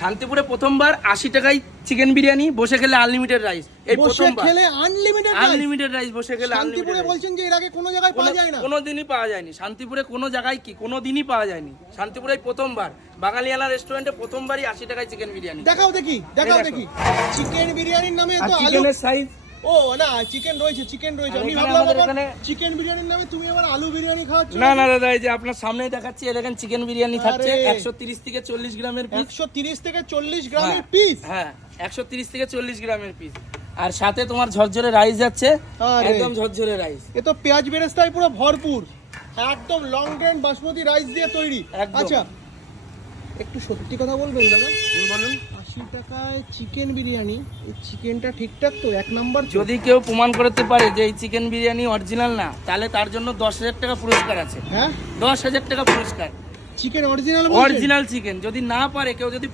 শান্তিপুরে প্রথমবার 80 টাকায় চিকেন বিরিয়ানি, বসে খেলে আনলিমিটেড রাইস। এই প্রথমবার খেলে আনলিমিটেড রাইস, বসে খেলে শান্তিপুরে বলছেন যে এর আগে কোনো জায়গায় পাওয়া যায় না? কোনোদিনই পাওয়া যায়নি শান্তিপুরে, কোনো জায়গায় কি কোনোদিনই পাওয়া যায়নি। শান্তিপুরে প্রথমবার বাঙালিয়ানা রেস্টুরেন্টে প্রথমবারই 80 টাকায় চিকেন বিরিয়ানি। দেখাও দেখি চিকেন বিরিয়ানির নামে তো আলু। চিকেনের সাইজ, ও না, চিকেন রয়েছে। আমি ভাবলাম চিকেন বিরিয়ানির নামে তুমি আবার আলু বিরিয়ানি খাওয়াচ্ছ। না না দাদা, এই যে আপনার সামনেই দেখাচ্ছি, এই দেখেন চিকেন বিরিয়ানি থাকছে 130 থেকে 40 গ্রামের পিস। 130 থেকে 40 গ্রামের পিস? হ্যাঁ, 130 থেকে 40 গ্রামের পিস। আর সাথে তোমার ঝরঝরে রাইস যাচ্ছে, একদম ঝরঝরে রাইস। এ তো পেঁয়াজ বেরেস্তায় পুরো ভরপুর, একদম লং গ্রেন বাসমতি রাইস দিয়ে তৈরি। আচ্ছা, একটু সত্যি কথা বলবেন দাদা? বলুন। 80 টাকায় চিকেন বিরিয়ানি, এই চিকেনটা ঠিকঠাক তো? এক নাম্বার? যদি কেউ প্রমাণ করতে পারে যে এই চিকেন বিরিয়ানি অরিজিনাল না, তাহলে তার জন্য 10,000 টাকা পুরস্কার আছে। হ্যাঁ, 10,000 টাকা পুরস্কার। চিকেন অরিজিনাল চিকেন যদি না পারে কেউ, যদি